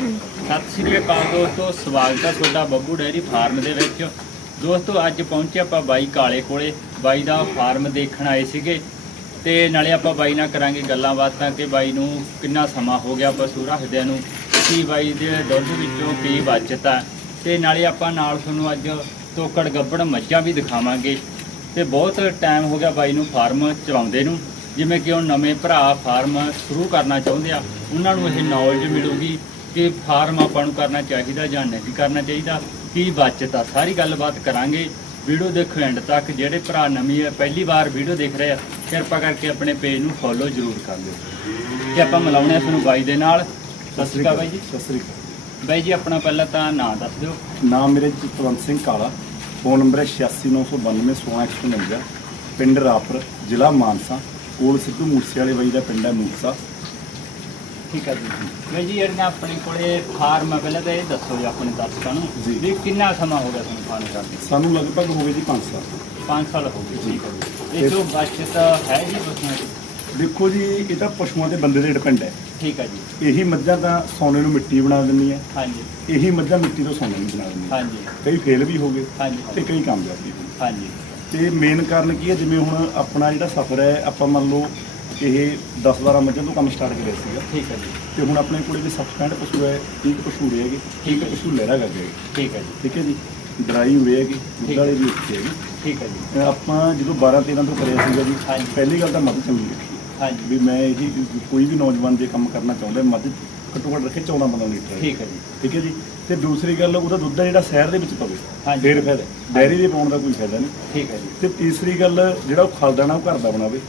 ਸਤਿ ਸ੍ਰੀ ਅਕਾਲ ਦੋਸਤੋ, ਸਵਾਗਤ ਹੈ ਤੁਹਾਡਾ ਬੱਬੂ ਡੈਰੀ ਫਾਰਮ ਦੇ ਵਿੱਚ। ਦੋਸਤੋ, ਅੱਜ ਪਹੁੰਚੇ ਆਪਾਂ ਬਾਈ ਕਾਲੇ ਕੋਲੇ। ਬਾਈ ਦਾ ਫਾਰਮ ਦੇਖਣ ਆਏ ਸੀਗੇ ਤੇ ਨਾਲੇ ਆਪਾਂ ਬਾਈ ਨਾਲ ਕਰਾਂਗੇ ਗੱਲਾਂ ਬਾਤਾਂ ਕਿ ਬਾਈ ਨੂੰ ਕਿੰਨਾ ਸਮਾਂ ਹੋ ਗਿਆ ਪਸ਼ੂ ਰੱਖਦਿਆਂ ਨੂੰ, ਕੀ ਬਾਈ ਦੇ ਦੁੱਧ ਵਿੱਚੋਂ ਕੀ ਬਚਤ। ਹੈ ਤੇ ਨਾਲੇ ਆਪਾਂ ਨਾਲ ਤੁਹਾਨੂੰ ਅੱਜ ਤੋਕੜ ਗੱਬੜ ਮੱਝਾਂ ਵੀ ਦਿਖਾਵਾਂਗੇ। ਤੇ ਬਹੁਤ ਟਾਈਮ ਹੋ ਗਿਆ ਬਾਈ ਨੂੰ ਫਾਰਮ ਚਲਾਉਂਦੇ ਨੂੰ। ਜਿਵੇਂ ਕਿ ਉਹ ਨਵੇਂ ਭਰਾ ਫਾਰਮ ਸ਼ੁਰੂ ਕਰਨਾ ਚਾਹੁੰਦੇ ਆ, ਉਹਨਾਂ ਨੂੰ ਇਹ ਨੌਲੇਜ ਮਿਲੂਗੀ। ਕਿ ਫਾਰਮ ਆਪਾਂ ਨੂੰ ਕਰਨਾ ਚਾਹੀਦਾ ਜਾਂ ਨਹੀਂ ਕਰਨਾ ਚਾਹੀਦਾ ਕੀ ਬਚਤ ਆ ਸਾਰੀ ਗੱਲਬਾਤ ਕਰਾਂਗੇ। ਵੀਡੀਓ ਦੇਖੋ ਐਂਡ ਤੱਕ ਜਿਹੜੇ ਭਰਾ ਨਵੀਂ ਹੈ ਪਹਿਲੀ ਵਾਰ ਵੀਡੀਓ ਦੇਖ ਰਹੇ ਆ ਕਿਰਪਾ ਕਰਕੇ ਆਪਣੇ ਪੇਜ ਨੂੰ ਫੋਲੋ ਜ਼ਰੂਰ ਕਰ ਲਿਓ। ਤੇ ਆਪਾਂ ਮਿਲਾਉਣੇ ਆ ਤੁਹਾਨੂੰ ਬਾਈ ਦੇ ਨਾਲ। ਸਤਿ ਸ਼੍ਰੀ ਅਕਾਲ ਬਾਈ ਜੀ। ਸਤਿ ਸ੍ਰੀ ਅਕਾਲ। ਬਾਈ ਜੀ ਆਪਣਾ ਪਹਿਲਾਂ ਤਾਂ ਨਾਂ ਦੱਸ ਦਿਓ। ਨਾਮ ਮੇਰੇ ਜਤਵੰਤ ਸਿੰਘ ਕਾਲਾ। ਫੋਨ ਨੰਬਰ ਹੈ 8699216149 ਪਿੰਡ ਰਾਪਰ ਜ਼ਿਲ੍ਹਾ ਮਾਨਸਾ। ਕੋਲ ਸਿੱਧੂ ਮੂਸੇ ਵਾਲੇ ਬਾਈ ਦਾ ਪਿੰਡ ਹੈ ਮੂਸਾ। ਠੀਕ ਹੈ ਜੀ। ਬਾਈ ਜੀ ਜਿਹੜੀਆਂ ਆਪਣੇ ਕੋਲੇ ਫਾਰਮ ਆ ਪਹਿਲਾਂ ਤਾਂ ਇਹ ਦੱਸੋ ਜੀ ਆਪਣੇ ਦਰਸ਼ਕਾਂ ਨੂੰ ਜੀ। ਵੀ ਕਿੰਨਾ ਸਮਾਂ ਹੋ ਗਿਆ ਤੁਹਾਨੂੰ ਫਾਰਮ ਕਰਦੇ ਸਾਨੂੰ ਲਗਭਗ ਹੋ ਗਏ ਜੀ 5 ਸਾਲ। 5 ਸਾਲ ਹੋ ਗਏ ਠੀਕ ਹੈ ਜੀ। ਇਹ ਇਸ- ਜੋ ਬਚਤ ਹੈ ਜੀ ਪਸ਼ੂਆਂ ਦੀ? ਦੇਖੋ ਜੀ ਇਹ ਤਾਂ ਪਸ਼ੂਆਂ ਦੇ ਬੰਦੇ ਦੇ ਡਿਪੈਂਡ ਹੈ ਠੀਕ ਹੈ ਜੀ। ਇਹੀ ਮੱਝਾਂ ਤਾਂ ਸੋਨੇ ਨੂੰ ਮਿੱਟੀ ਬਣਾ ਦਿੰਦੀਆਂ। ਹਾਂਜੀ। ਇਹੀ ਮੱਝਾਂ ਮਿੱਟੀ ਤੋਂ ਸੋਨੇ ਨੂੰ ਬਣਾ ਦਿੰਦੀਆਂ। ਹਾਂਜੀ। ਕਈ ਫੇਲ ਵੀ ਹੋ ਗਏ ਹਾਂਜੀ। ਤੇ ਕਈ ਕਾਮਯਾਬ ਵੀ ਹੋ ਹਾਂਜੀ। ਤੇ ਮੇਨ ਕਾਰਨ ਕੀ ਹੈ ਜਿਵੇਂ ਹੁਣ ਆਪਣਾ ਜਿਹੜਾ ਸਫ਼ਰ ਹੈ ਆਪਾਂ ਮੰਨ ਲਓ ਇਹ 10-12 ਮੱਝਾਂ ਤੋਂ ਕੰਮ ਸਟਾਰਟ ਕਰਿਆ ਸੀਗਾ। ਠੀਕ ਹੈ ਜੀ। ਤੇ ਹੁਣ ਆਪਣੇ ਕੋਲੇ ਵੀ 60 ਪਸ਼ੂ ਹੈ 30 ਪਸ਼ੂ ਉਰੇ ਹੈਗੇ ਠੀਕ ਹੈ। ਪਸ਼ੂ ਲਹਿਰਾ ਗਾ ਗਏ ਠੀਕ ਹੈ ਜੀ। ਠੀਕ ਹੈ ਜੀ। ਡਰਾਈ ਉਰੇ ਹੈਗੀ ਠੀਕ ਦੁੱਧ ਵਾਲੇ ਵੀ ਉੱਥੇ ਹੈਗੀ। ਠੀਕ ਹੈ ਜੀ। ਆਪਾਂ ਜਦੋਂ 12 13 ਤੋਂ ਕਰਿਆ ਸੀਗਾ ਜੀ ਹਾਂਜੀ। ਪਹਿਲੀ ਗੱਲ ਤਾਂ ਮੱਝ ਚੰਗੀ ਰੱਖੀ ਹਾਂਜੀ। ਵੀ ਮੈਂ ਇਹੀ ਕੋਈ ਵੀ ਨੌਜਵਾਨ ਜੇ ਕੰਮ ਕਰਨਾ ਚਾਹੁੰਦਾ ਮੱਝ ਘੱਟੋ ਘੱਟ ਰੱਖੇ 14 15 ਲੀਟਰ ਠੀਕ ਹੈ ਜੀ। ਠੀਕ ਹੈ ਜੀ। ਤੇ ਦੂਸਰੀ ਗੱਲ ਉਹਦਾ ਦੁੱਧ ਜਿਹੜਾ ਸ਼ਹਿਰ ਦੇ ਵਿੱਚ ਪਵੇ ਹਾਂਜੀ। ਫੇਰ ਫਾਇਦਾ ਡੈਰੀ ਦੇ ਪਾਉਣ ਦਾ ਕੋਈ ਫਾਇਦਾ ਨਹੀਂ ਠੀਕ ਹੈ ਜੀ ਤੇ ਤੀਸਰੀ ਗੱਲ ਜਿਹੜਾ ਉਹ ਖਲ ਦਾਣਾ ਉਹ ਘਰ ਦਾ ਬਣਾਵੇ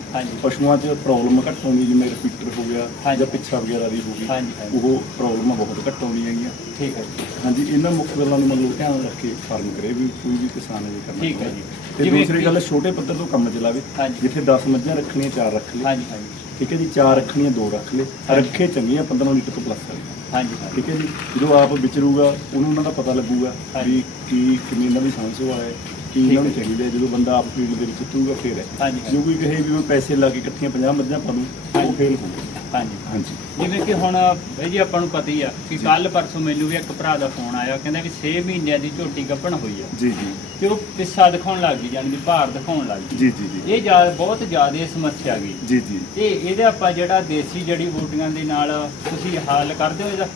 ਪਸ਼ੂਆਂ 'ਚ ਪ੍ਰੋਬਲਮ ਘੱਟ ਆਉਂਦੀ ਜਿਵੇਂ ਰਿਪੀਟਰ ਹੋ ਗਿਆ। ਜਾਂ ਪਿੱਛਾ ਵਗੈਰਾ ਦੀ ਹੋ ਗਈ। ਉਹ ਪ੍ਰੋਬਲਮਾਂ ਬਹੁਤ ਘੱਟ ਆਉਂਦੀਆਂ ਹੈਗੀਆਂ ਠੀਕ ਹੈ ਜੀ ਹਾਂਜੀ ਇਹਨਾਂ ਮੁੱਖ ਗੱਲਾਂ ਨੂੰ ਮਤਲਬ ਧਿਆਨ ਰੱਖ ਕੇ ਫਾਰਮ ਕਰੇ ਵੀ ਕੋਈ ਵੀ ਕਿਸਾਨ ਇਹ ਕਰਨਾ ਠੀਕ ਹੈ। ਜੀ। ਤੇ ਦੂਸਰੀ ਗੱਲ ਛੋਟੇ ਪੱਧਰ ਤੋਂ ਕੰਮ ਚਲਾਵੇ। ਜਿੱਥੇ 10 ਮੱਝਾਂ ਰੱਖਣੀਆਂ ਚਾਰ ਰੱਖ ਲਏ ਹਾਂਜੀ ਹਾਂਜੀ ਠੀਕ ਹੈ ਜੀ ਚਾਰ ਰੱਖਣੀਆਂ ਦੋ ਰੱਖ ਲਏ। ਰੱਖੇ ਚੰਗੀਆਂ 15 ਲੀਟਰ ਤੋਂ ਪਲੱਸ ਵਾਲੀਆਂ ਹਾਂਜੀ ਹਾਂਜੀ ਠੀਕ ਹੈ ਜੀ ਜਦੋਂ ਆਪ ਵਿਚਰੂਗਾ ਉਹਨੂੰ ਉਹਨਾਂ ਦਾ ਪਤਾ ਲੱਗੂਗਾ। ਵੀ ਕੀ ਕਿੰਨੀ ਇਹਨਾਂ ਦੀ ਸਮਝ ਹੈ ਕੀ ਇਹਨਾਂ ਨੂੰ ਚਾਹੀਦਾ। ਜਦੋਂ ਬੰਦਾ ਆਪ ਫੀਲਡ ਦੇ ਵਿੱਚ ਉਤਰੂਗਾ ਫੇਰ ਹੈ। ਜੋ ਕੋਈ ਕਹੇ ਵੀ ਮੈਂ ਪੈਸੇ ਲਾ ਕੇ ਇਕੱਠੀਆਂ 50 ਮੱਝਾਂ ਪਾ ਦੂੰ ਉਹ ਹਾਂਜੀ। ਫੇਲ ਹੋਊਗਾ ਹਾਂਜੀ। ਹਾਂਜੀ। ਜਿਵੇਂ ਕਿ ਹੁਣ ਬਈ ਜੀ ਆਪਾਂ ਨੂੰ ਪਤਾ ਹੀ ਆ ਕਿ ਕੱਲ ਪਰਸੋਂ ਮੈਨੂੰ ਵੀ ਇੱਕ ਭਰਾ ਦਾ ਫੋਨ ਆਇਆ ਕਹਿੰਦਾ ਵੀ 6 ਮਹੀਨਿਆਂ ਦੀ ਝੋਟੀ ਗੱਭਣ ਹੋਈ ਆ। ਜੀ ਜੀ। ਤੇ ਉਹ ਪਿੱਸਾ ਦਿਖਾਉਣ ਲੱਗ ਗਈ ਯਾਨੀ ਕਿ ਭਾਰ ਦਿਖਾਉਣ ਲੱਗ ਗਈ। ਜੀ ਜੀ ਜੀ। ਇਹ ਜ਼ਿਆਦਾ ਬਹੁਤ ਜ਼ਿਆਦਾ ਸਮੱਸਿਆ ਗਈ ਜੀ ਜੀ। ਤੇ ਇਹਦੇ ਆਪਾਂ ਜਿਹੜਾ ਦੇਸੀ ਜੜੀ ਬੂਟੀਆਂ ਦੇ ਨਾਲ ਤੁਸੀਂ ਹੱਲ ਕਰਦੇ ਹੋ ਇਹਦਾ?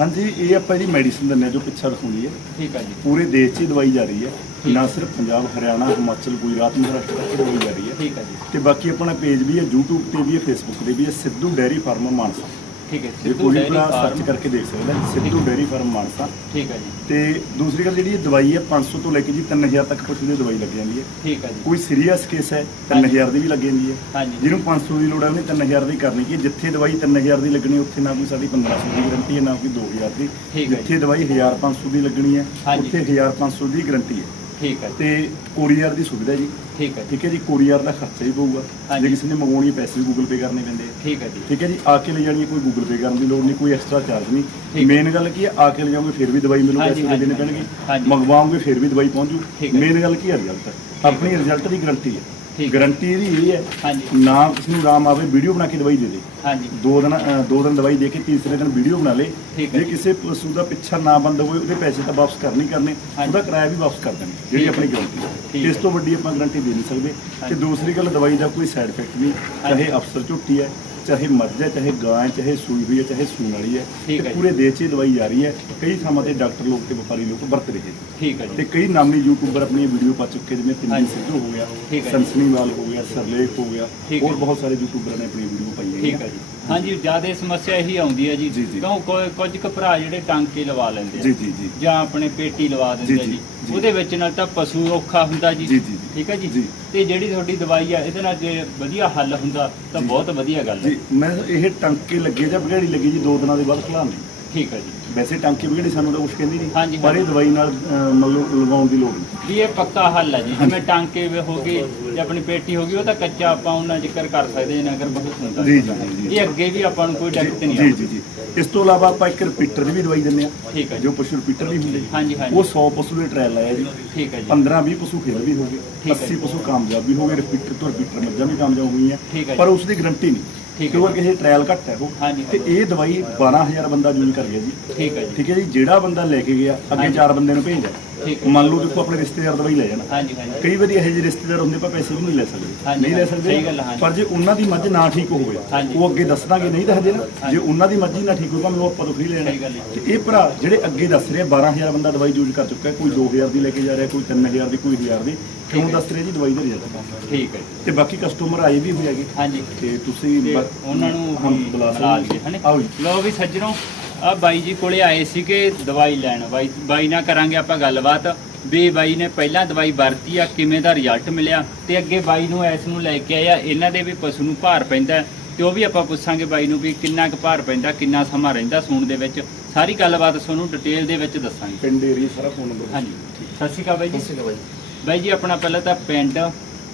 ਹਾਂਜੀ ਇਹ ਆਪਾਂ ਜੀ ਮੈਡੀਸਿਨ ਦਿੰਦੇ ਹਾਂ ਜੋ ਪਿੱਛਾ ਦਿਖਾਉਂਦੀ ਹੈ ਠੀਕ ਹੈ ਜੀ। ਪੂਰੇ ਦੇਸ਼ 'ਚ ਹੀ ਦਵਾਈ ਜਾ ਰਹੀ ਹੈ। ਨਾ ਸਿਰਫ ਪੰਜਾਬ ਹਰਿਆਣਾ ਹਿਮਾਚਲ ਗੁਜਰਾਤ ਮਹਾਰਾਸ਼ਟਰ ਤੱਕ ਦਵਾਈ ਜਾ ਰਹੀ ਹੈ। ਠੀਕ ਹੈ ਜੀ। ਤੇ ਬਾਕੀ ਆਪਣਾ ਪੇਜ ਵੀ ਹੈ YouTube ਤੇ ਵੀ ਹੈ Facebook ਤੇ ਵੀ ਹੈ ਸਿੱਧੂ ਡੈਰੀ ਫਾਰਮ ਮਾਨਸਾ। ਠੀਕ ਹੈ ਜੇ ਸਿੱਧੂ ਕੋਈ ਭਰਾ ਸਰਚ ਕਰਕੇ ਦੇਖ ਸਕਦਾ ਹੈ, ਸਿੱਧੂ ਡੈਰੀ ਫਾਰਮ ਮਾਨਸਾ। ਠੀਕ ਹੈ ਜੀ। ਤੇ ਦੂਸਰੀ ਗੱਲ ਜਿਹੜੀ ਇਹ ਦਵਾਈ ਹੈ 500 ਤੋਂ ਲੈ ਕੇ ਜੀ 3000 ਤੱਕ ਪਸ਼ੂ ਦੀ ਦਵਾਈ ਲੱਗ ਜਾਂਦੀ ਹੈ। ਠੀਕ ਹੈ ਜੀ। ਕੋਈ ਸੀਰੀਅਸ ਕੇਸ ਹੈ 3000 ਦੀ ਵੀ ਲੱਗ ਜਾਂਦੀ ਹੈ। ਜਿਹਨੂੰ 500 ਦੀ ਲੋੜ ਹੈ ਉਹਨੇ 3000 ਦੀ ਕਰਨੀ ਕਿ ਜਿੱਥੇ ਦਵਾਈ 3000 ਦੀ ਲੱਗਣੀ ਉੱਥੇ ਨਾ ਕੋਈ ਸਾਡੀ 1500 ਦੀ ਗਾਰੰਟੀ ਹੈ ਨਾ ਕੋਈ 2000 ਦੀ। ਠੀਕ ਹੈ ਜਿੱਥੇ ਦਵਾਈ 1500 ਦੀ ਲੱਗਣੀ ਹੈ। ਉੱਥੇ 1500 ਦੀ ਗਾਰੰਟੀ ਹੈ। ਠੀਕ ਹੈ ਤੇ ਕੋਰੀਅਰ ਦੀ ਸੁਵਿਧਾ ਜੀ। ਠੀਕ ਹੈ ਠੀਕ ਹੈ ਜੀ ਕੋਰੀਅਰ ਦਾ ਖਰਚਾ ਹੀ ਪਊਗਾ। ਜੇ ਕਿਸੇ ਨੇ ਮੰਗਵਾਉਣੀ ਹੈ, ਪੈਸੇ ਗੂਗਲ ਪੇ ਕਰਨੇ ਪੈਂਦੇ ਠੀਕ ਹੈ ਜੀ। ਠੀਕ ਹੈ ਜੀ ਆ ਕੇ ਲੈ ਜਾਣੀ ਕੋਈ ਗੂਗਲ ਪੇ ਕਰਨ ਦੀ ਲੋੜ ਨਹੀਂ ਕੋਈ ਐਕਸਟਰਾ ਚਾਰਜ ਨਹੀਂ। ਮੇਨ ਗੱਲ ਕੀ ਹੈ ਆ ਕੇ ਲੈ ਜਾਓਗੇ ਫਿਰ ਵੀ ਦਵਾਈ ਮਿਲੂਗੀ ਪੈਸੇ ਦੇਣੇ ਪੈਣਗੇ। ਮੰਗਵਾਓਗੇ ਫਿਰ ਵੀ ਦਵਾਈ ਪਹੁੰਚੂ। ਮੇਨ ਗੱਲ ਕੀ ਹੈ ਰਿਜ਼ਲਟ ਆਪਣੀ ਰਿਜ਼ਲਟ ਦੀ ਗਾਰੰਟੀ ਹੈ। ਠੀਕ ਹੈ। ਗਾਰੰਟੀ ਇਹਦੀ ਇਹ ਹੈ ਹਾਂਜੀ ਨਾ ਕਿਸੇ ਨੂੰ ਆਰਾਮ ਆਵੇ ਵੀਡੀਓ ਬਣਾ ਕੇ ਦਵਾਈ ਦੇ ਦੇ ਹਾਂਜੀ ਦੋ ਦਿਨ ਅ, ਦੋ ਦਿਨ ਦਵਾਈ ਦੇ ਕੇ ਤੀਸਰੇ ਦਿਨ ਵੀਡੀਓ ਬਣਾ ਲੇ ਠੀਕ ਹੈ। ਜੇ ਕਿਸੇ ਪਸ਼ੂ ਦਾ ਪਿੱਛਾ ਨਾ ਬੰਦ ਹੋਵੇ ਉਹਦੇ ਪੈਸੇ ਤਾਂ ਵਾਪਸ ਕਰਨੀ ਕਰਨੇ ਹਾਂਜੀ। ਉਹਦਾ ਕਿਰਾਇਆ ਵੀ ਵਾਪਸ ਕਰ ਦੇਣੀ ਜਿਹੜੀ ਹੈ। ਆਪਣੀ ਗਾਰੰਟੀ ਠੀਕ ਹੈ ਇਸ ਹੈ। ਤੋਂ ਵੱਡੀ ਆਪਾਂ ਗਾਰੰਟੀ ਦੇ ਨਹੀਂ ਸਕਦੇ ਤੇ ਹਾਂਜੀ। ਦੂਸਰੀ ਗੱਲ ਦਵਾਈ ਦਾ ਕੋਈ ਸਾਈਡ ਇਫੈਕਟ ਨਹੀਂ ਹਾਂਜੀ। ਚਾਹੇ ਅਫਸਰ ਝੋਟੀ ਹੈ ਚਾਹੇ ਮੱਝ ਹੈ ਚਾਹੇ ਗਾਂ ਹੈ ਚਾਹੇ ਸੂਈ ਹੋਈ ਹੈ ਚਾਹੇ ਸੂਣ ਵਾਲੀ ਹੈ ਠੀਕ ਹੈ ਜੀ। ਪੂਰੇ ਦੇਸ਼ 'ਚ ਇਹ ਦਵਾਈ ਜਾ ਰਹੀ ਹੈ ਕਈ ਥਾਵਾਂ ਤੇ ਡਾਕਟਰ ਲੋਕ ਤੇ ਵਪਾਰੀ ਲੋਕ ਵਰਤ ਰਹੇ ਨੇ ਠੀਕ ਹੈ ਤੇ ਜੀ ਕਈ ਨਾਮੀ ਯੂਟਿਊਬਰ ਆਪਣੀਆਂ ਵੀਡੀਓ ਪਾ ਚੁੱਕੇ ਜਿਵੇਂ ਹਾਂਜੀ। ਸਿੱਧੂ ਹੋ ਗਿਆ ਠੀਕ ਹੈ। ਸੰਸਨੀਵਾਲ ਹੋ ਗਿਆ ਸਰਲੇਖ ਹੋ ਗਿਆ ਠੀਕ ਹੈ ਹੋਰ। ਬਹੁਤ ਸਾਰੇ ਯੂਟਿਊਬਰਾਂ ਨੇ ਆਪਣੀ ਵੀਡੀਓ ਪਾਈ ਹੈ ਠੀਕ ਹੈ ਜੀ ਹਾਂਜੀ ਜ਼ਿਆਦਾ ਸਮੱਸਿਆ ਇਹੀ ਆਉਂਦੀ ਹੈ ਜੀ ਜੀ, ਜੀ। ਕਿਉਂ ਕੋਈ- ਕੁਝ ਕੁ ਭਰਾ ਜਿਹੜੇ ਟਾਂਕੇ ਲਵਾ ਲੈਂਦੇ ਆ ਜੀ ਜੀ ਜੀ ਜਾਂ ਆਪਣੇ ਪੇਟੀ ਲਵਾ ਦਿੰਦੇ ਆ ਜੀ, ਜੀ ਜੀ। ਉਹਦੇ ਵਿੱਚ ਨਾਲ ਤਾਂ ਪਸ਼ੂ ਔਖਾ ਹੁੰਦਾ ਜੀ ਜੀ, ਜੀ, ਜੀ। ਠੀਕ ਹੈ ਜੀ ਜੀ। ਤੇ ਜਿਹੜੀ ਤੁਹਾਡੀ ਦਵਾਈ ਆ ਇਹਦੇ ਨਾਲ ਜੇ ਵਧੀਆ ਹੱਲ ਹੁੰਦਾ ਤਾਂ ਜੀ। ਬਹੁਤ ਵਧੀਆ ਗੱਲ ਹੈ ਜੀ ਮੈਂ ਇਹ ਟਾਂਕੇ ਲੱਗੇ ਜਾਂ ਬਗੜੀ ਲੱਗੀ ਜੀ ਦੋ ਦਿਨਾਂ ਦੇ ਬਾਅਦ ਖਲਾਉਂਦੇ ਠੀਕ ਹੈ ਜੀ। ਵੈਸੇ ਟਾਂਕੇ ਬਗੜੀ ਸਾਨੂੰ ਤਾਂ ਕੁਝ ਕਹਿੰਦੀ ਹਾਂਜੀ, ਨਹੀਂ ਪਰ ਇਹ। ਦਵਾਈ ਨਾਲ ਅਹ, ਮਤਲਬ ਲਗਾਉਣ ਦੀ ਲੋੜ ਨਹੀਂ। ਵੀ ਇਹ ਪੱਕਾ ਹੱਲ ਹੈ ਜੀ। ਜਿਵੇਂ ਟਾਂਕੇ ਵੀ ਹੋ ਗਏ ਜਾਂ ਆਪਣੀ ਪੇਟੀ ਹੋ ਗਈ ਉਹ ਤਾਂ ਕੱਚਾ ਆਪਾਂ ਉਹਨਾਂ ਜ਼ਿਕਰ ਕਰ ਸਕਦੇ ਹਾਂ ਨਗਰ ਬਹੁਤ ਹੁੰਦਾ। ਜੀ, ਜੀ, ਜੀ, ਜੀ। ਇਹ ਅੱਗੇ ਵੀ ਆਪਾਂ ਨੂੰ ਕੋਈ ਦਿੱਕਤ ਨਹੀਂ ਜੀ ਆਉਂਦੀ ਜੀ ਜੀ। ਇਸ ਤੋਂ ਇਲਾਵਾ ਆਪਾਂ ਇੱਕ ਰਿਪੀਟਰ ਦੀ ਵੀ ਦਵਾਈ ਦਿੰਦੇ ਆ ਠੀਕ ਹੈ ਜੀ। ਜੋ ਪਸ਼ੂ ਰਿਪੀਟਰ ਨਹੀਂ ਹੁੰਦੇ ਹਾਂਜੀ, ਹਾਂਜੀ। ਉਹ 100 ਪਸ਼ੂ ਦੇ ਟ੍ਰਾਇਲ ਲਾਇਆ ਜੀ। ਠੀਕ ਹੈ ਜੀ। 15 20 ਪਸ਼ੂ ਫੇਲ ਵੀ ਹੋ ਗਏ। ਹੈ 80 ਪਸ਼ੂ ਕਾਮਯਾਬ ਵੀ ਹੋ ਗਏ। ਰਿਪੀਟਰ ਤੋਂ ਰਿਪੀਟਰ ਮੱਝਾਂ ਵੀ ਕਾਮਯਾਬ ਹੋਈਆਂ। ਠੀਕ ਹੈ ਜੀ। ਪਰ ਉਸ ਦੀ ਗਾਰੰਟੀ ਨਹੀਂ। ਠੀਕ ਹੈ। ਕਿਸੇ ਟ੍ਰਾਇਲ ਘੱਟ ਹੈ ਉਹ। ਹਾਂਜੀ, ਤੇ ਇਹ ਦਵਾਈ 12000 ਬੰਦਾ ਯੂਜ਼ ਕਰ ਗਿਆ ਜੀ। ਠੀਕ ਹੈ ਜੀ। ਠੀਕ ਹੈ ਜੀ ਜਿਹੜਾ ਬੰਦਾ ਲੈ ਕੇ ਗਿਆ ਅੱਗੇ। ਚਾਰ ਬੰਦੇ ਨੂੰ ਭੇਜਿਆ ਠੀਕ ਹੈ। ਮੰਨ ਲਓ ਦੇਖੋ ਆਪਣੇ ਰਿਸ਼ਤੇਦਾਰ ਦਵਾਈ ਲੈ ਜਾਣਾ। ਹਾਂਜੀ ਹਾਂਜੀ। ਕਈ ਵਾਰੀ ਇਹੋ ਜਿਹੇ ਰਿਸ਼ਤੇਦਾਰ ਹੁੰਦੇ ਪਰ ਪੈਸੇ ਵੀ ਨਹੀਂ ਲੈ ਸਕਦੇ। ਹਾਂਜੀ, ਨਹੀਂ ਲੈ ਸਹੀ ਸਕਦੇ। ਗੱਲ ਹੈ, ਹਾਂਜੀ। ਪਰ ਜੇ ਉਹਨਾਂ ਦੀ ਮੱਝ ਨਾ ਠੀਕ ਹੋਵੇ ਹਾਂਜੀ। ਉਹ ਅੱਗੇ ਦੱਸਣਾਗੇ ਨਹੀਂ ਦੱਸਦੇ ਨਾ। ਜੇ ਉਹਨਾਂ ਦੀ ਮੱਝ ਹੀ ਨਾ ਠੀਕ ਹੋਵੇ ਮੈਨੂੰ ਆਪਾਂ ਤੋਂ ਫ੍ਰੀ ਲੈਣਾ। ਸਹੀ ਗੱਲ ਹੈ। ਤੇ ਇਹ ਭਰਾ ਜਿਹੜੇ ਅੱਗੇ ਦੱਸ ਰਹੇ ਆ, 12000 ਬੰਦਾ ਦਵਾਈ ਯੂਜ਼ ਕਰ ਚੁੱਕਾ ਹੈ ਕੋਈ 2000 ਦੀ ਲੈ ਕੇ ਜਾ ਰਿਹਾ ਕੋਈ 3000 ਦੀ ਕੋਈ 1000 ਦੀ। ਕਿਉਂ। ਦੱਸ ਰਹੇ ਜੀ? ਦਵਾਈ ਦਾ ਰਿਜ਼ਲਟ। ਠੀਕ ਹੈ। ਤੇ ਬਾਕੀ ਕਸਟਮਰ ਆਏ ਵੀ ਹੋਏ ਹੈਗੇ। ਹਾਂਜੀ। ਤੇ ਤੁਸੀਂ ਤੇ ਉਹਨਾਂ ਨੂੰ ਹੁਣ ਬੁਲਾ ਲਈਏ ਹਨੇ? ਆਓ ਜੀ। ਲੋ ਵੀ ਸੱਜਣੋ ਆ ਬਾਈ ਜੀ ਕੋਲੇ ਆਏ ਸੀਗੇ ਦਵਾਈ ਲੈਣ। ਬਾਈ ਬਾਈ ਨਾਲ ਕਰਾਂਗੇ ਆਪਾਂ ਗੱਲਬਾਤ। ਵੀ ਬਾਈ ਨੇ ਪਹਿਲਾਂ ਦਵਾਈ ਵਰਤੀ ਆ ਕਿਵੇਂ ਦਾ ਰਿਜ਼ਲਟ ਮਿਲਿਆ? ਤੇ ਅੱਗੇ ਬਾਈ ਨੂੰ ਐਸ ਨੂੰ ਲੈ ਕੇ ਆਇਆ। ਇਹਨਾਂ ਦੇ ਵੀ ਪਸ਼ੂ ਨੂੰ ਭਾਰ ਪੈਂਦਾ ਹੈ, ਤੇ ਉਹ ਵੀ ਆਪਾਂ ਪੁੱਛਾਂਗੇ ਬਾਈ ਨੂੰ ਵੀ ਕਿੰਨਾ ਕੁ ਭਾਰ ਪੈਂਦਾ ਕਿੰਨਾ ਸਮਾਂ ਰਹਿੰਦਾ ਸੂਣ ਦੇ ਵਿੱਚ। ਸਾਰੀ ਗੱਲਬਾਤ ਤੁਹਾਨੂੰ ਡਿਟੇਲ ਦੇ ਵਿੱਚ ਦੱਸਾਂਗੇ। ਪਿੰਡ ਏਰੀਆ ਸਾਰਾ ਫੋਨ ਨੰਬਰ ਹਾਂਜੀ। ਸਤਿ ਸ਼੍ਰੀ ਅਕਾਲ ਬਾਈ ਜੀ। ਸਤਿ ਸ਼੍ਰੀ ਅਕਾਲ ਬਾਈ ਜੀ ਆਪਣਾ ਪਹਿਲਾਂ ਤਾਂ ਪਿੰਡ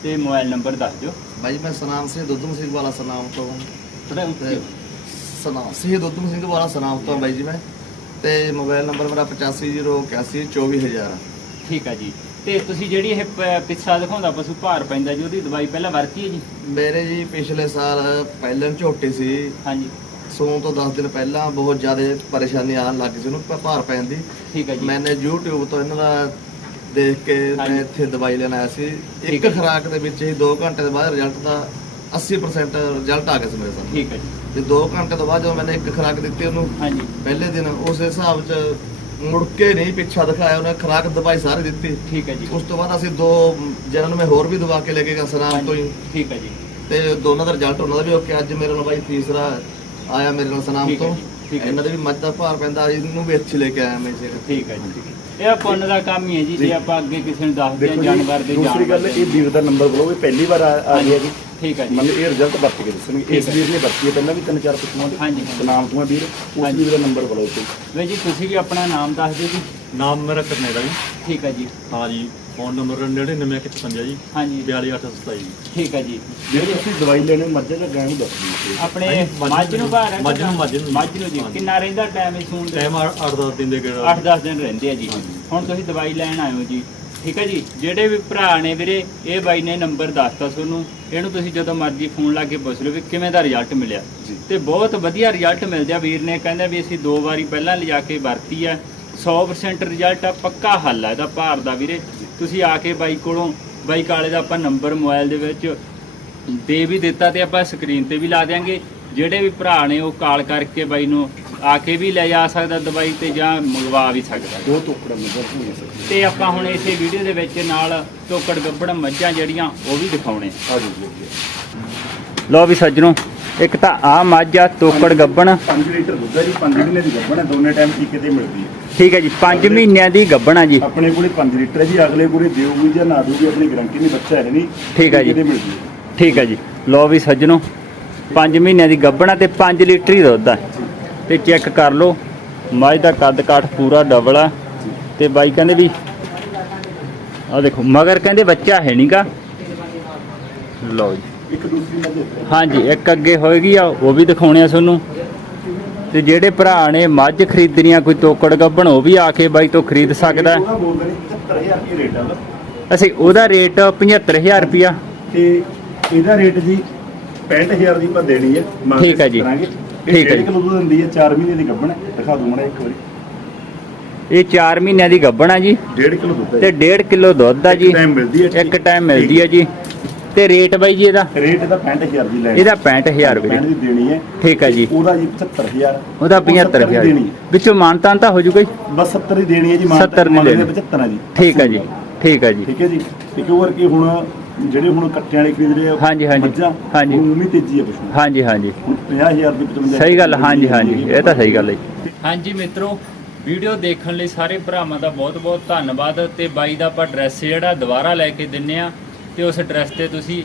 ਤੇ ਮੋਬਾਈਲ ਨੰਬਰ ਦੱਸ ਦਿਓ। ਬਾਈ ਬਾਈ ਮੈਂ ਸਨਾਮ ਸਿੰਘ ਦੁੱਧਮ ਸਿੰਘ ਵਾਲਾ ਸਨਾਮ ਤੋਂ। ਥੋੜਾ ਉੱਚੀ ਤੇ ਸਨਾਮ ਸਿੰਘ ਦੁੱਧਮ ਸਿੰਘ ਵਾਲਾ ਸਨਾਮ ਤੋਂ ਬਾਈ ਜੀ ਮੈਂ। ਤੇ ਮੋਬਾਈਲ ਨੰਬਰ ਮੇਰਾ 8508824000 ਠੀਕ ਆ ਜੀ। ਤੇ ਤੁਸੀਂ ਜਿਹੜੀ ਇਹ ਪਿੱਛਾ ਦਿਖਾਉਂਦਾ ਪਸ਼ੂ ਭਾਰ ਪੈਂਦਾ ਜੀ ਉਹਦੀ ਦਵਾਈ ਪਹਿਲਾਂ ਵਰਤੀ ਹੈ ਜੀ? ਮੇਰੇ ਜੀ ਪਿਛਲੇ ਸਾਲ ਪਹਿਲਾਂ ਝੋਟੇ ਸੀ। ਹਾਂਜੀ। ਸੌਣ ਤੋਂ 10 ਦਿਨ ਪਹਿਲਾਂ ਬਹੁਤ ਜ਼ਿਆਦਾ ਪਰੇਸ਼ਾਨੀ ਆਉਣ ਲੱਗ ਗਈ ਸੀ ਉਹਨੂੰ ਭਾਰ ਪੈਣ ਦੀ। ਠੀਕ ਹੈ ਜੀ। ਮੈਨੇ YouTube ਤੋਂ ਇਹਨਾਂ ਦਾ ਦੇਖ ਕੇ। ਮੈਂ ਇੱਥੇ ਦਵਾਈ ਲੈਣ ਆਇਆ ਸੀ। ਇੱਕ। ਖੁਰਾਕ ਦੇ ਵਿੱਚ ਹੀ 2 ਘੰਟੇ ਦੇ ਬਾਅਦ ਰਿਜ਼ਲਟ ਦਾ 80% ਰਿਜ਼ਲਟ ਆ ਗਿਆ ਸੀ ਮੇਰੇ ਸਾਹਮਣੇ। ਠੀਕ ਹੈ ਜੀ। ਤੇ 2 ਘੰਟੇ ਤੋਂ ਬਾਅਦ ਜਦੋਂ ਮੈਨੇ ਇੱਕ ਖੁਰਾਕ ਦਿੱਤੀ ਉਹਨੂੰ ਹਾਂਜੀ। ਪਹਿਲੇ ਦਿਨ ਉਸ ਹਿਸਾਬ 'ਚ ਮੁੜ ਕੇ ਨਹੀਂ ਪਿੱਛਾ ਦਿਖਾਇਆ ਉਹਨੇ ਖਰਾਕ ਦਵਾਈ ਸਾਰੀ ਦਿੱਤੀ। ਠੀਕ ਹੈ ਜੀ। ਉਸ ਤੋਂ ਬਾਅਦ ਅਸੀਂ ਦੋ ਜਿਹਨਾਂ ਨੂੰ ਮੈਂ ਹੋਰ ਵੀ ਦਵਾ ਕੇ ਲੈ ਕੇ ਗਿਆ ਸਨਾਮ ਤੋਂ ਹੀ। ਠੀਕ ਹੈ ਜੀ। ਤੇ ਦੋਨਾਂ ਦਾ ਰਿਜ਼ਲਟ ਉਹਨਾਂ ਦਾ ਵੀ ਓਕੇ ਅੱਜ ਮੇਰੇ ਨਾਲ ਬਾਈ ਤੀਸਰਾ ਆਇਆ ਮੇਰੇ ਨਾਲ ਸਨਾਮ ਤੋਂ। ਠੀਕ ਹੈ। ਇਹਨਾਂ ਦੇ ਵੀ ਮੱਝ ਦਾ ਭਾਰ ਪੈਂਦਾ ਇਹਨੂੰ ਵੀ ਅੱਛੀ ਲੈ ਕੇ ਆਇਆ ਮੈਂ ਇਸੇ ਠੀਕ ਹੈ ਜੀ ਇਹ ਪੁੰਨ ਦਾ ਕੰਮ ਹੀ ਹੈ ਜੀ ਜੇ। ਆਪਾਂ ਅੱਗੇ ਕਿਸੇ ਨੂੰ ਦੱਸਦੇ ਦੇਖੋ ਹਾਂ ਜੀ ਜਾਨਵਰ ਦੇ ਦੂਸਰੀ ਗੱਲ ਜਾਨਵਰ ਇਹ ਵੀਰ ਦਾ ਨੰਬਰ ਬਲੋ ਇਹ ਪਹਿਲੀ ਵਾਰ ਆ ਆ ਗਿਆ ਜੀ ਠੀਕ ਹੈ ਜੀ ਮਤਲਬ ਇਹ ਰਿਜ਼ਲਟ ਵਰਤ ਕੇ ਦੱਸਣਗੇ ਇਸ। ਵੀਰ ਨੇ ਵਰਤੀ ਹੈ ਪਹਿਲਾਂ ਵੀ ਤਿੰਨ ਚਾਰ ਪਸ਼ੂਆਂ ਦੇ ਹਾਂਜੀ, ਹਾਂਜੀ। ਨਾਮ ਤੋਂ ਹੈ ਵੀਰ ਉਸ। ਵੀਰ ਦਾ ਨੰਬਰ ਬਲੋ ਤੇ ਵੇ ਜੀ ਤੁਸੀਂ ਵੀ ਆਪਣਾ ਨਾਮ ਦੱਸ ਦਿਓ ਜੀ ਨਾਮ ਮੇਰਾ ਕਰਨੇ ਦਾ ਜੀ। ਠੀਕ ਹੈ ਜੀ। ਹਾਂ ਜੀ ਫੋਨ ਨੰਬਰ 9955 ਜੀ ਹਾਂਜੀ 42827 ਜੀ। ਠੀਕ ਹੈ ਜੀ। ਜੇ ਤੁਸੀਂ ਦਵਾਈ ਲੈਣੇ ਮੱਝਾਂ ਦਾ ਗਾਂ ਨੂੰ ਦੱਸ ਦਿਓ ਆਪਣੇ ਮੱਝ ਨੂੰ ਭਾਰ ਮੱਝ ਨੂੰ, ਮੱਝ ਨੂੰ। ਮੱਝ ਨੂੰ ਜੀ। ਕਿੰਨਾ ਰਹਿੰਦਾ ਟਾਈਮ ਇਹ ਸੂਣ ਦੇ? ਟਾਈਮ 8-10 ਦਿਨ ਦੇ ਗੇੜਾ। 8-10 ਦਿਨ ਰਹਿੰਦੇ ਆ ਜੀ। ਹੁਣ ਤੁਸੀਂ ਦਵਾਈ ਲੈਣ ਆਏ ਹੋ ਜੀ। ਠੀਕ ਹੈ ਜੀ। ਜਿਹੜੇ ਵੀ ਭਰਾ ਨੇ ਵੀਰੇ ਇਹ ਬਾਈ ਨੇ ਨੰਬਰ ਦੱਸਤਾ ਤੁਹਾਨੂੰ। ਇਹਨੂੰ ਤੁਸੀਂ ਜਦੋਂ ਮਰਜ਼ੀ ਫੋਨ ਲਾ ਕੇ ਪੁੱਛ ਲਓ ਵੀ ਕਿਵੇਂ ਦਾ ਰਿਜ਼ਲਟ ਮਿਲਿਆ। ਤੇ ਬਹੁਤ ਵਧੀਆ ਰਿਜ਼ਲਟ ਮਿਲਦਿਆ ਵੀਰ ਨੇ। ਕਹਿੰਦਾ ਵੀ ਅਸੀਂ ਦੋ ਵਾਰੀ ਪਹਿਲਾਂ ਲਿਜਾ ਕੇ ਵਰਤੀ ਆ। 100% ਰਿਜ਼ਲਟ ਆ ਪੱਕਾ ਹੱਲ ਆ ਇਹਦਾ ਭਾਰ ਦਾ ਵੀਰੇ। ਤੁਸੀਂ ਆ ਕੇ ਬਾਈ ਕੋਲੋਂ ਬਾਈ ਕਾਲੇ ਦਾ ਆਪਾਂ ਨੰਬਰ ਮੋਬਾਈਲ ਦੇ ਵਿੱਚ ਦੇ ਵੀ ਦਿੱਤਾ ਤੇ ਆਪਾਂ ਸਕਰੀਨ ਤੇ ਵੀ ਲਾ ਦਿਆਂਗੇ। ਜਿਹੜੇ ਵੀ ਭਰਾ ਨੇ ਉਹ ਕਾਲ ਕਰਕੇ ਬਾਈ ਨੂੰ ਆ ਕੇ ਵੀ ਲੈ ਜਾ ਸਕਦਾ ਦਵਾਈ ਤੇ ਜਾਂ ਮੰਗਵਾ ਵੀ ਸਕਦਾ। ਦੋ ਟੁਕੜਾ ਹੋਣੇ ਸਕਦੇ ਤੇ ਆਪਾਂ ਹੁਣ ਇਸੇ ਵੀਡੀਓ ਦੇ ਵਿੱਚ ਨਾਲ ਟੋਕੜ ਗੱਬੜ ਮੱਝਾਂ ਜਿਹੜੀਆਂ ਉਹ ਵੀ ਦਿਖਾਉਣੇ ਆ। ਲਓ ਵੀ ਸੱਜਣੋ ਇੱਕ ਤਾਂ ਆ ਮੱਝ ਆ ਤੋਕੜ ਗੱਬਣ। 5 ਲੀਟਰ ਦੁੱਧ ਹੈ ਜੀ 5 ਮਹੀਨੇ ਦੀ ਗੱਭਣ ਹੈ ਦੋਨੇ ਟਾਈਮ ਟੀਕੇ ਤੇ ਮਿਲਦੀ ਹੈ। ਠੀਕ ਹੈ ਜੀ 5 ਮਹੀਨਿਆਂ ਦੀ ਗੱਬਣ ਆ ਜੀ। ਆਪਣੇ ਕੋਲੇ 5 ਲੀਟਰ ਹੈ ਜੀ ਅਗਲੇ ਕੋਲੇ ਦੇਊਗੀ ਜਾਂ ਨਾ ਦੇਊਗੀ ਆਪਣੀ ਗਾਰੰਟੀ ਨਹੀਂ ਬੱਚਾ ਹੈ ਨਹੀਂ ਠੀਕ ਹੈ ਜੀ। ਟੀਕੇ ਤੇ ਮਿਲਦੀ ਹੈ। ਠੀਕ ਹੈ ਜੀ। ਲਓ ਵੀ ਸੱਜਣੋ 5 ਮਹੀਨਿਆਂ ਦੀ ਗੱਬਣ ਤੇ 5 ਲੀਟਰ ਹੀ ਦੁੱਧ ਆ। ਤੇ ਚੈੱਕ ਕਰ ਲਓ ਮੱਝ ਦਾ ਕੱਦ ਕਾਠ ਪੂਰਾ ਡਬਲ ਆ। ਤੇ ਬਾਈ ਕਹਿੰਦੇ ਵੀ ਆ ਦੇਖੋ ਮਗਰ ਕਹਿੰਦੇ ਬੱਚਾ ਹੈ ਨਹੀਂਗਾ ਲਓ ਜੀ। ਇੱਕ ਦੂਸਰੀ ਮੱਝ ਹੈ ਹਾਂਜੀ ਇੱਕ ਅੱਗੇ ਹੋਏਗੀ ਆ ਉਹ ਵੀ ਦਿਖਾਉਣੇ ਆ ਤੁਹਾਨੂੰ। ਤੇ ਜਿਹੜੇ ਭਰਾ ਨੇ ਮੱਝ ਖਰੀਦਣੀ ਆ ਕੋਈ ਤੋਕੜ ਗੱਬਣ ਉਹ ਵੀ ਆ ਕੇ ਬਾਈ ਤੋਂ ਖਰੀਦ ਸਕਦਾ ਹੈ। ਉਹਦਾ ਬੋਲਦਾ ਨਹੀਂ 75000 ਰੁਪਏ ਰੇਟ ਆ ਉਹਦਾ। ਅਸੀਂ ਉਹਦਾ ਰੇਟ 75000 ਰੁਪਿਆ ਤੇ ਇਹਦਾ ਰੇਟ ਜੀ 65000 ਦੀ ਆਪਾਂ ਦੇਣੀ ਹੈ ਮੰਗ ਠੀਕ ਹੈ ਜੀ। ਠੀਕ ਹੈ ਜੀ। ਕਿਲੋ ਦੁੱਧ ਦਿੰਦੀ ਹੈ 4 ਮਹੀਨੇ ਦੀ ਗੱਭਣ ਹੈ ਦਿਖਾ ਦੂੰ ਮੜਾ ਇੱਕ ਵਾਰੀ। ਇਹ 4 ਮਹੀਨਿਆਂ ਦੀ ਗੱਬਣ ਆ ਜੀ। 1.5 ਕਿਲੋ ਦੁੱਧ ਹੈ ਤੇ 1.5 ਕਿਲੋ ਦੁੱਧ ਆ ਜੀ। ਇੱਕ ਟਾਈਮ ਮਿਲਦੀ ਹੈ ਜੀ। ਤੇ ਰੇਟ ਬਾਈ ਜੀ ਇਹਦਾ? ਰੇਟ ਇਹਦਾ 65000 ਦੀ ਲੈਣੀ ਇਹਦਾ 65000 ਰੁਪਏ ਦੀ। ਦੇਣੀ ਹੈ। ਠੀਕ ਹੈ ਜੀ। ਉਹਦਾ ਜੀ 75000 ਉਹਦਾ ਉਹ 70 ਦੀ 75000 ਦੇਣੀ ਹੈ। ਵਿੱਚੋਂ ਮਾਨਤਾਨ ਤਾਂ ਹੋ ਜੂਗਾ ਜੀ? ਬਸ 70 ਦੀ ਦੇਣੀ ਹੈ ਜੀ 70 ਦੀ ਮੰਗਦੇ ਦੇਣੀ। 75 ਹੈ ਜੀ। ਠੀਕ ਹੈ ਜੀ। ਠੀਕ ਹੈ ਜੀ। ਠੀਕ ਹੈ ਜੀ। ਇੱਕ ਹੋਰ ਕੀ ਹੁਣ ਜਿਹੜੇ ਹੁਣ ਕੱਟਿਆਂ ਵਾਲੇ ਖਰੀਦ ਰਹੇ ਆ ਹਾਂਜੀ, ਹਾਂਜੀ। ਹਾਂਜੀ। ਹੁਣ ਉਮੀ ਤੇਜ਼ੀ ਹੈ ਪਸ਼ੂ ਹਾਂਜੀ ਹਾਂਜੀ। ਹੁਣ 50000 ਦੀ 55 ਸਹੀ ਗੱਲ ਹਾਂਜੀ ਹਾਂਜੀ। ਇਹ ਤਾਂ ਸਹੀ ਗੱਲ ਹੈ ਜੀ। ਹਾਂਜੀ ਮਿੱਤਰੋ ਵੀਡੀਓ ਦੇਖਣ ਲਈ ਸਾਰੇ ਭਰਾਵਾਂ ਦਾ ਬਹੁਤ-ਬਹੁਤ ਧੰਨਵਾਦ ਤੇ ਬਾਈ ਦਾ ਆਪਾਂ ਐਡਰੈਸ ਜਿਹੜਾ ਦੁਬਾਰਾ ਲੈ ਕੇ ਦਿੰਨੇ ਆ। ਤੇ ਉਸ ਐਡਰੈਸ ਤੇ ਤੁਸੀਂ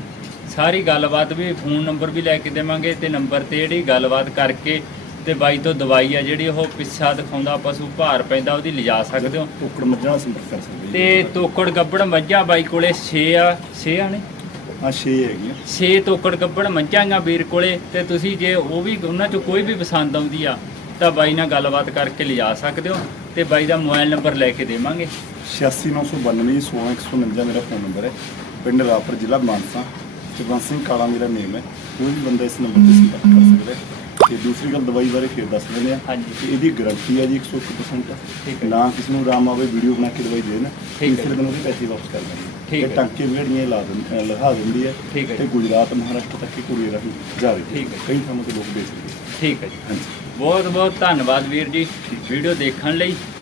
ਸਾਰੀ ਗੱਲਬਾਤ ਵੀ ਫੋਨ ਨੰਬਰ ਵੀ ਲੈ ਕੇ ਦੇਵਾਂਗੇ ਤੇ ਨੰਬਰ ਤੇ ਜਿਹੜੀ ਗੱਲਬਾਤ ਕਰਕੇ ਤੇ ਬਾਈ ਤੋਂ ਦਵਾਈ ਆ ਜਿਹੜੀ ਉਹ ਪਿੱਛਾ ਦਿਖਾਉਂਦਾ ਪਸ਼ੂ ਭਾਰ ਪੈਂਦਾ ਉਹਦੀ ਲਿਜਾ ਸਕਦੇ ਹੋ। ਟੋਕੜ ਮੱਝਾਂ ਸੰਪਰਕ ਕਰ ਸਕਦੇ ਤੇ ਤੋਕੜ ਗੱਬੜ ਮੱਝਾਂ ਬਾਈ ਕੋਲੇ 6 ਆ 6 ਆ ਨੇ? ਆ 6 ਹੈਗੀਆਂ। 6 ਤੋਕੜ ਗੱਬੜ ਮੱਝਾਂ ਆ ਵੀਰ ਕੋਲੇ ਤੇ ਤੁਸੀਂ ਜੇ ਉਹ ਵੀ ਉਹਨਾਂ ਚੋਂ ਕੋਈ ਵੀ ਪਸੰਦ ਆਉਂਦੀ ਆ ਤਾਂ ਬਾਈ ਨਾਲ ਗੱਲਬਾਤ ਕਰਕੇ ਲਿਜਾ ਸਕਦੇ ਹੋ ਤੇ ਬਾਈ ਦਾ ਮੋਬਾਈਲ ਨੰਬਰ ਲੈ ਕੇ ਦੇਵਾਂਗੇ। 86992 16149 ਮੇਰਾ ਫੋਨ ਨੰਬਰ ਹੈ। ਪਿੰਡ ਰਾਪਰ ਜ਼ਿਲ੍ਹਾ ਮਾਨਸਾ ਜਗਵੰਤ ਸਿੰਘ ਕਾਲਾ ਮੇਰਾ ਨੇਮ ਹੈ। ਕੋਈ ਵੀ ਬੰਦਾ ਇਸ ਨੰਬਰ ਤੇ ਸੰਪਰਕ ਕਰ ਸਕਦਾ ਹੈ। ਤੇ ਦੂਸਰੀ ਗੱਲ ਦਵਾਈ ਬਾਰੇ ਫਿਰ ਦੱਸ ਦਿੰਦੇ ਆ ਹਾਂਜੀ। ਇਹਦੀ ਗਾਰੰਟੀ ਹੈ ਜੀ 101% ਠੀਕ ਹੈ। ਨਾ ਕਿਸੇ ਨੂੰ ਆਰਾਮ ਆਵੇ ਵੀਡੀਓ ਬਣਾ ਕੇ ਦਵਾਈ ਦੇਣ। ਠੀਕ ਹੈ। ਤੀਸਰੇ ਦਿਨ ਉਹਦੇ ਪੈਸੇ ਵਾਪਸ ਕਰ ਠੀਕ ਤੇ ਹੈ। ਟਾਂਕੇ ਵਿਗੜੀਆਂ ਲਾ ਦਿੰ ਅਹ ਲਗਾ ਦਿੰਦੀ ਹੈ। ਠੀਕ ਹੈ। ਤੇ। ਗੁਜਰਾਤ ਮਹਾਰਾਸ਼ਟਰ ਤੱਕ ਹੀ ਕੁਰੀਅਰ ਰਾਹੀਂ ਜਾ ਰਹੀ ਠੀਕ ਹੈ। ਕਈ ਥਾਵਾਂ ਤੇ ਲੋਕ ਵੇਚ ਰਹੇ ਠੀਕ ਹੈ ਜੀ। ਹਾਂਜੀ। ਬਹੁਤ ਬਹੁਤ ਧੰਨਵਾਦ ਵੀਰ ਜੀ। ਵੀਡੀਓ ਦੇਖਣ ਲਈ।